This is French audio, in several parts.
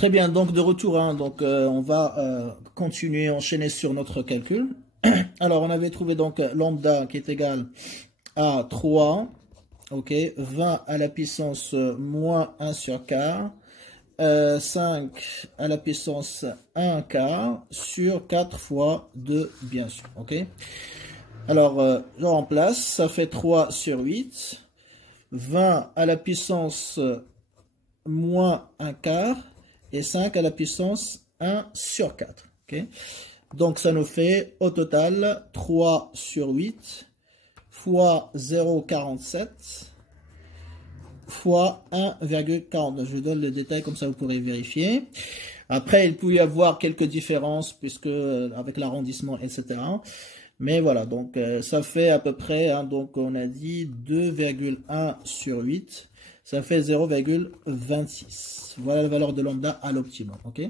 Très bien, donc de retour, hein, donc on va continuer, enchaîner sur notre calcul. Alors, on avait trouvé donc lambda qui est égal à 3, ok, 20 à la puissance moins 1 sur quart, 5 à la puissance 1 quart sur 4 fois 2, bien sûr, ok. Alors, je remplace, ça fait 3 sur 8, 20 à la puissance moins 1 quart, et 5 à la puissance 1 sur 4. Okay. Donc, ça nous fait au total 3 sur 8 fois 0,47 fois 1,49. Je vous donne le détail, comme ça vous pourrez vérifier. Après, il peut y avoir quelques différences, puisque avec l'arrondissement, etc. Mais voilà, donc ça fait à peu près, hein, donc on a dit 2,1 sur 8. Ça fait 0,26. Voilà la valeur de lambda à l'optimum. Ok.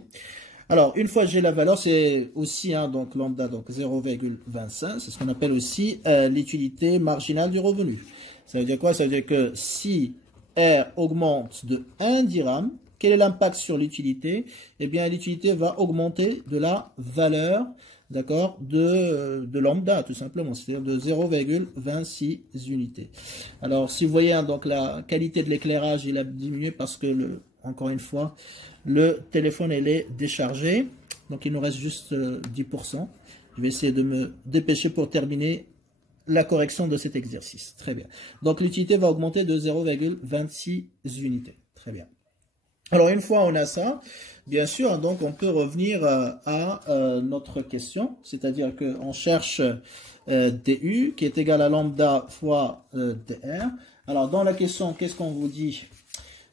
Alors, une fois que j'ai la valeur, c'est aussi donc lambda, donc 0,25. C'est ce qu'on appelle aussi l'utilité marginale du revenu. Ça veut dire quoi? Ça veut dire que si R augmente de 1 dirham, quel est l'impact sur l'utilité? Eh bien, l'utilité va augmenter de la valeur, d'accord, de lambda, tout simplement, c'est-à-dire de 0,26 unités. Alors, si vous voyez, hein, donc la qualité de l'éclairage, il a diminué parce que, encore une fois, le téléphone, il est déchargé. Donc, il nous reste juste 10%. Je vais essayer de me dépêcher pour terminer la correction de cet exercice. Très bien. Donc, l'utilité va augmenter de 0,26 unités. Très bien. Alors, une fois on a ça, bien sûr, donc on peut revenir à notre question, c'est-à-dire qu'on cherche du qui est égal à lambda fois dr. Alors, dans la question, qu'est-ce qu'on vous dit?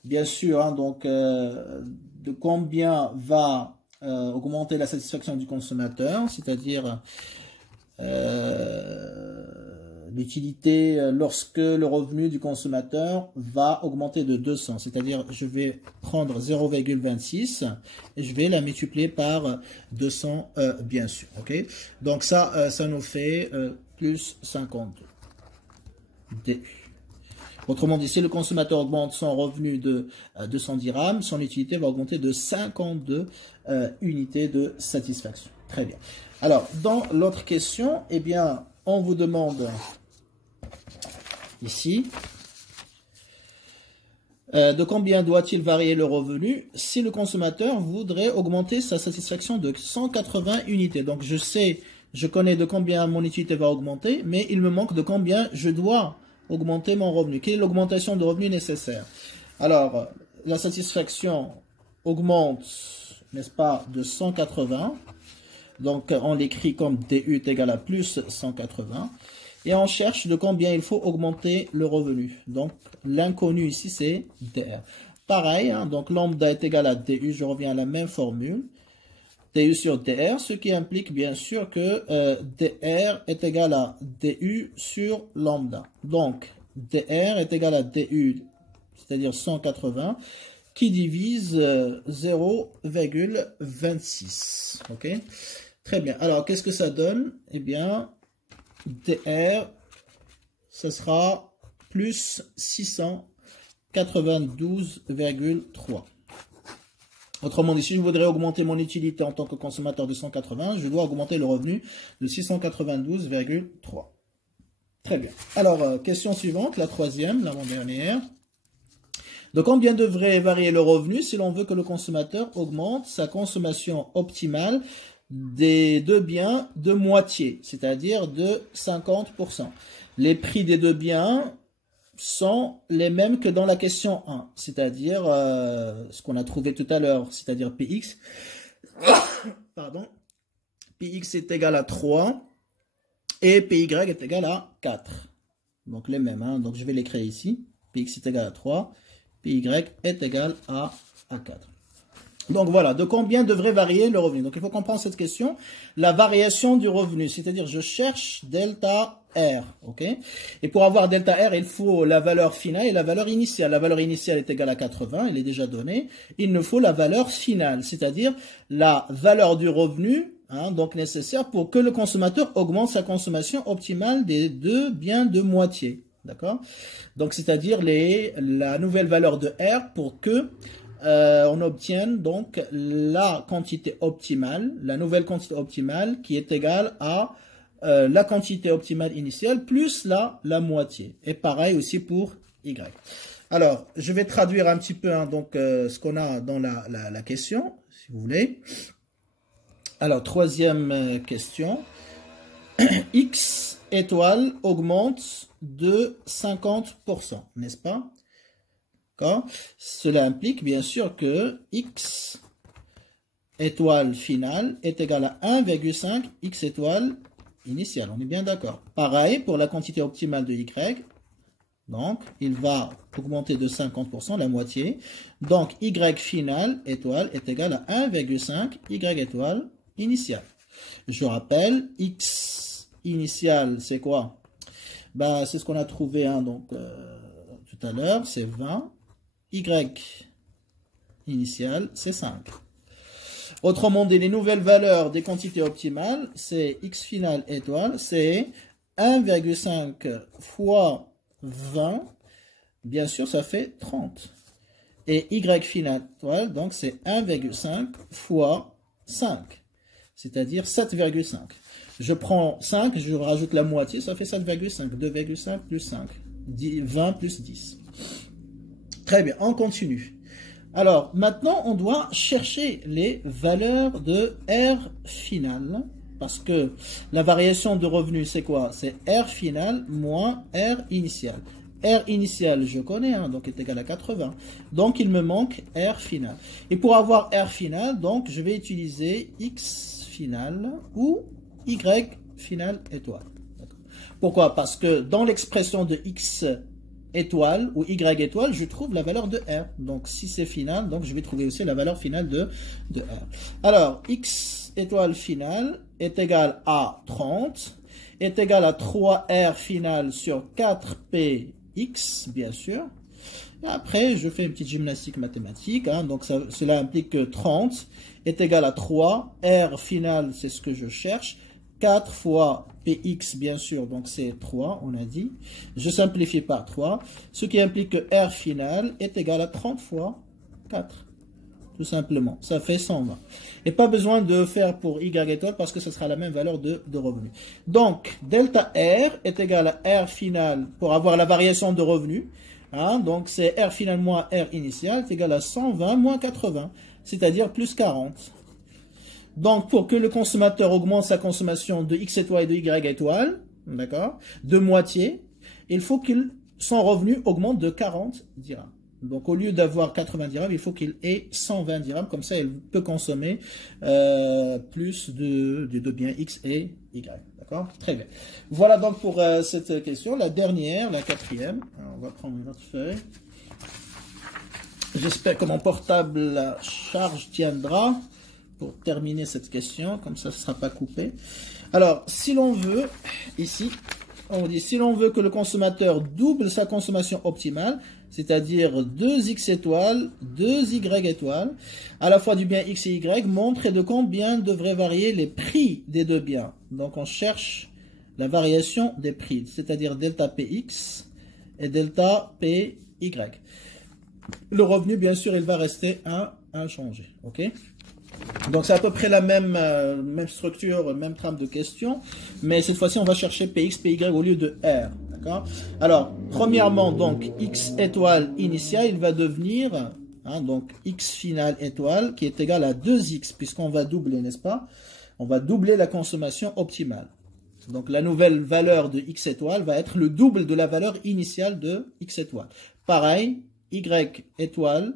Bien sûr, hein, donc, de combien va augmenter la satisfaction du consommateur, c'est-à-dire l'utilité lorsque le revenu du consommateur va augmenter de 200. C'est-à-dire, je vais prendre 0,26 et je vais la multiplier par 200, bien sûr. Okay. Donc, ça nous fait plus 52. D. Autrement dit, si le consommateur augmente son revenu de 200 dirhams, son utilité va augmenter de 52 unités de satisfaction. Très bien. Alors, dans l'autre question, eh bien, on vous demande ici de combien doit-il varier le revenu si le consommateur voudrait augmenter sa satisfaction de 180 unités. Donc, je connais de combien mon utilité va augmenter, mais il me manque de combien je dois augmenter mon revenu. Quelle est l'augmentation de revenu nécessaire? Alors, la satisfaction augmente, n'est-ce pas, de 180. Donc, on l'écrit comme DU est égal à plus 180. Et on cherche de combien il faut augmenter le revenu. Donc, l'inconnu ici, c'est DR. Pareil, hein, donc lambda est égal à DU. Je reviens à la même formule. DU sur DR, ce qui implique bien sûr que DR est égal à DU sur lambda. Donc, DR est égal à DU, c'est-à-dire 180, qui divise 0,26. Ok? Très bien. Alors, qu'est-ce que ça donne? Eh bien, DR, ce sera plus 692,3. Autrement dit, si je voudrais augmenter mon utilité en tant que consommateur de 180, je dois augmenter le revenu de 692,3. Très bien. Alors, question suivante, la troisième, l'avant-dernière. De combien devrait varier le revenu si l'on veut que le consommateur augmente sa consommation optimale des deux biens de moitié, c'est-à-dire de 50%. Les prix des deux biens sont les mêmes que dans la question 1, c'est-à-dire ce qu'on a trouvé tout à l'heure, c'est-à-dire Px. Pardon. Px est égal à 3 et Py est égal à 4. Donc les mêmes, hein. Donc je vais les créer ici. Px est égal à 3, Py est égal à 4. Donc voilà, de combien devrait varier le revenu? Donc il faut comprendre cette question, la variation du revenu, c'est-à-dire je cherche delta R, ok? Et pour avoir delta R, il faut la valeur finale et la valeur initiale. La valeur initiale est égale à 80, elle est déjà donnée. Il nous faut la valeur finale, c'est-à-dire la valeur du revenu, hein, donc nécessaire pour que le consommateur augmente sa consommation optimale des deux biens de moitié. D'accord? Donc c'est-à-dire la nouvelle valeur de R pour que on obtient donc la quantité optimale, la nouvelle quantité optimale qui est égale à la quantité optimale initiale plus la moitié. Et pareil aussi pour y. Alors, je vais traduire un petit peu donc ce qu'on a dans la question, si vous voulez. Alors, troisième question. X étoile augmente de 50%, n'est-ce pas? Cela implique bien sûr que X étoile finale est égal à 1,5 X étoile initiale. On est bien d'accord. Pareil pour la quantité optimale de Y. Donc, il va augmenter de 50%, la moitié. Donc, Y final étoile est égal à 1,5 Y étoile initiale. Je rappelle, X initial, c'est quoi? Bah, c'est ce qu'on a trouvé tout à l'heure, c'est 20. Y initial, c'est 5. Autrement dit, les nouvelles valeurs des quantités optimales, c'est X final étoile, c'est 1,5 fois 20, bien sûr, ça fait 30. Et Y final étoile, donc c'est 1,5 fois 5, c'est-à-dire 7,5. Je prends 5, je rajoute la moitié, ça fait 7,5. 2,5 plus 5, 20 plus 10. Très bien, on continue. Alors, maintenant, on doit chercher les valeurs de R final, parce que la variation de revenus, c'est quoi? C'est R final moins R initial. R initial, je connais, donc est égal à 80. Donc, il me manque R final. Et pour avoir R final, donc, je vais utiliser X final ou Y final étoile. Pourquoi? Parce que dans l'expression de X étoile ou Y étoile, je trouve la valeur de R. Donc, si c'est final, donc je vais trouver aussi la valeur finale de R. Alors, X étoile finale est égal à 30, est égal à 3R final sur 4PX, bien sûr. Et après, je fais une petite gymnastique mathématique. Donc, cela implique que 30 est égal à 3. R final, c'est ce que je cherche. 4 fois Px, bien sûr, donc c'est 3, on a dit. Je simplifie par 3, ce qui implique que R final est égal à 30 fois 4. Tout simplement, ça fait 120. Et pas besoin de faire pour Y étoile parce que ce sera la même valeur de revenu. Donc, delta R est égal à R final pour avoir la variation de revenu. Donc, c'est R final moins R initial est égal à 120 moins 80, c'est-à-dire plus 40. Donc, pour que le consommateur augmente sa consommation de X étoile et de Y étoile, d'accord, de moitié, il faut que son revenu augmente de 40 dirhams. Donc, au lieu d'avoir 80 dirhams, il faut qu'il ait 120 dirhams. Comme ça, il peut consommer plus de deux biens X et Y. D'accord? Très bien. Voilà donc pour cette question. La dernière, la quatrième. Alors, on va prendre une autre feuille. J'espère que mon portable charge tiendra pour terminer cette question. Comme ça, ce ne sera pas coupé. Alors, si l'on veut, ici, on dit, si l'on veut que le consommateur double sa consommation optimale, c'est-à-dire 2X étoiles, 2Y étoiles, à la fois du bien X et Y, montrer de combien devraient varier les prix des deux biens. Donc, on cherche la variation des prix, c'est-à-dire delta Px et delta Py. Le revenu, bien sûr, il va rester inchangé. OK? Donc, c'est à peu près la même structure, même trame de question, mais cette fois-ci, on va chercher Px, Py au lieu de R. D'accord? Alors, premièrement, donc, X étoile initiale, il va devenir, donc, X final étoile, qui est égal à 2X, puisqu'on va doubler, n'est-ce pas? On va doubler la consommation optimale. Donc, la nouvelle valeur de X étoile va être le double de la valeur initiale de X étoile. Pareil, Y étoile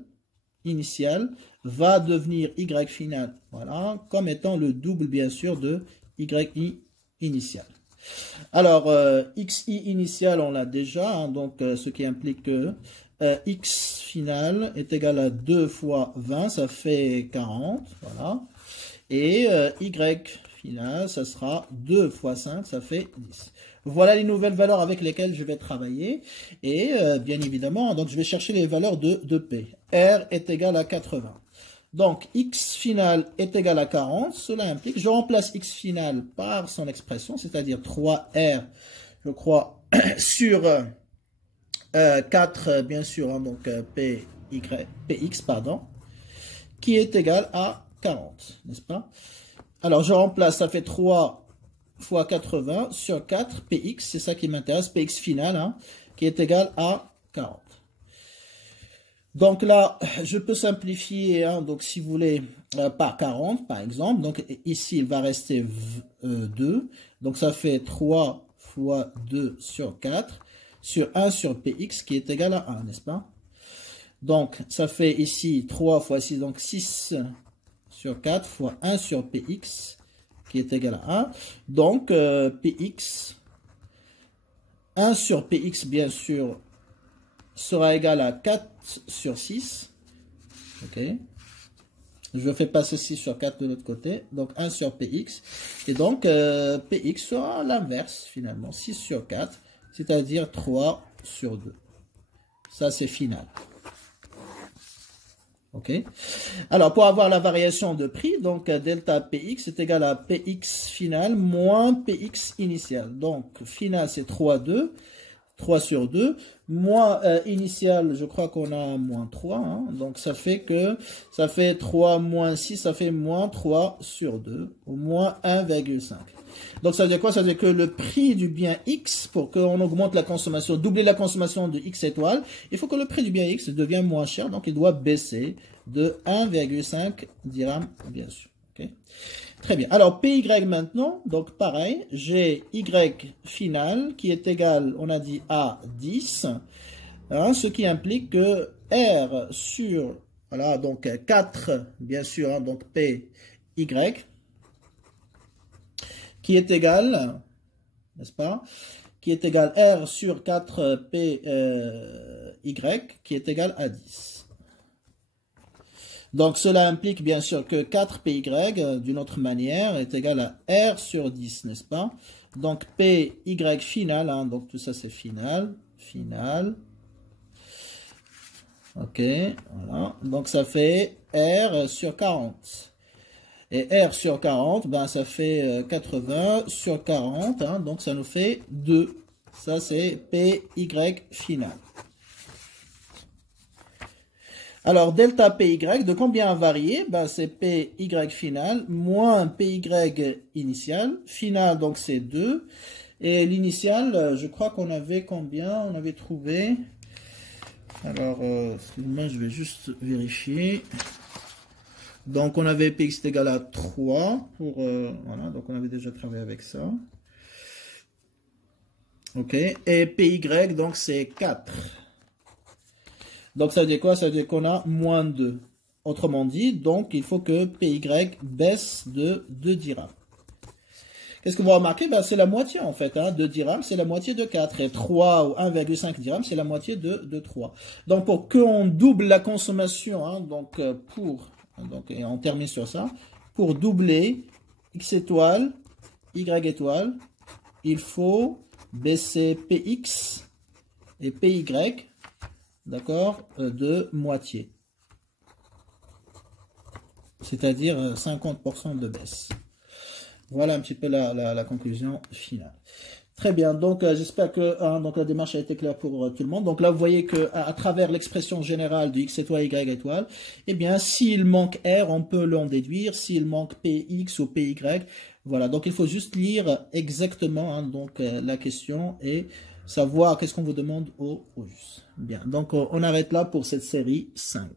initiale va devenir Y final, voilà, comme étant le double, bien sûr, de YI initial. Alors, XI initial, on l'a déjà, donc ce qui implique que X final est égal à 2 fois 20, ça fait 40, voilà. Et Y final, ça sera 2 fois 5, ça fait 10. Voilà les nouvelles valeurs avec lesquelles je vais travailler. Et bien évidemment, donc je vais chercher les valeurs de P. R est égal à 80. Donc, X final est égal à 40. Cela implique, je remplace X final par son expression, c'est-à-dire 3R, je crois, sur 4, bien sûr, donc Px, pardon. qui est égal à 40, n'est-ce pas? Alors, je remplace, ça fait 3 fois 80 sur 4, Px, c'est ça qui m'intéresse, Px final, hein, qui est égal à 40. Donc là, je peux simplifier, hein, donc si vous voulez, par 40, par exemple. Donc ici, il va rester 2. Donc ça fait 3 fois 2 sur 4, sur 1 sur Px, qui est égal à 1, n'est-ce pas? Donc, ça fait ici 3 fois 6, donc 6 sur 4 fois 1 sur Px, qui est égal à 1. Donc, Px, 1 sur Px, bien sûr, sera égal à 4 sur 6. Ok. Je fais passer 6 sur 4 de l'autre côté. Donc, 1 sur Px. Et donc, Px sera l'inverse, finalement. 6 sur 4, c'est-à-dire 3 sur 2. Ça, c'est final. Ok. Alors, pour avoir la variation de prix, donc delta Px est égal à Px final moins Px initial. Donc, final, c'est 3 sur 2. Moins initial, je crois qu'on a moins 3. Hein, donc, ça fait 3 moins 6, ça fait moins 3 sur 2, ou moins 1,5. Donc, ça veut dire quoi? Ça veut dire que le prix du bien X, pour qu'on augmente la consommation, doubler la consommation de X étoiles, il faut que le prix du bien X devienne moins cher. Donc, il doit baisser de 1,5 dirhams, bien sûr. Okay. Très bien. Alors, PY maintenant, donc pareil, j'ai Y final qui est égal, on a dit, à 10, hein, ce qui implique que R sur, voilà, donc 4, bien sûr, hein, donc PY, qui est égal, n'est-ce pas, qui est égal R sur 4 PY, qui est égal à 10. Donc, cela implique bien sûr que 4PY, d'une autre manière, est égal à R sur 10, n'est-ce pas? Donc, PY final, hein, donc tout ça c'est final. Ok, voilà. Donc, ça fait R sur 40. Et R sur 40, ben, ça fait 80 sur 40, hein, donc ça nous fait 2. Ça, c'est PY final. Alors, delta PY, de combien varié? Ben, c'est PY final moins PY initial. Final, donc c'est 2. Et l'initial, je crois qu'on avait combien? On avait trouvé... Alors, excusez-moi, je vais juste vérifier. Donc, on avait Px égal à 3. Pour, voilà, donc on avait déjà travaillé avec ça. Ok. Et PY, donc c'est 4. Donc, ça veut dire quoi? Ça veut dire qu'on a moins 2. Autrement dit, donc, il faut que PY baisse de 2 dirhams. Qu'est-ce que vous remarquez? Ben, c'est la moitié, en fait. Hein. 2 dirhams, c'est la moitié de 4. Et 3 ou 1,5 dirhams, c'est la moitié de 3. Donc, pour qu'on double la consommation, hein, donc, et on termine sur ça, pour doubler X étoile, Y étoile, il faut baisser PX et PY, d'accord, de moitié. C'est-à-dire 50% de baisse. Voilà un petit peu la conclusion finale. Très bien, donc j'espère que donc la démarche a été claire pour tout le monde. Donc là, vous voyez que à travers l'expression générale de X étoile, Y étoile, eh bien, s'il manque R, on peut l'en déduire. S'il manque PX ou PY, voilà. Donc il faut juste lire exactement hein, donc, la question et savoir qu'est-ce qu'on vous demande au juste. Bien, donc on arrête là pour cette série 5.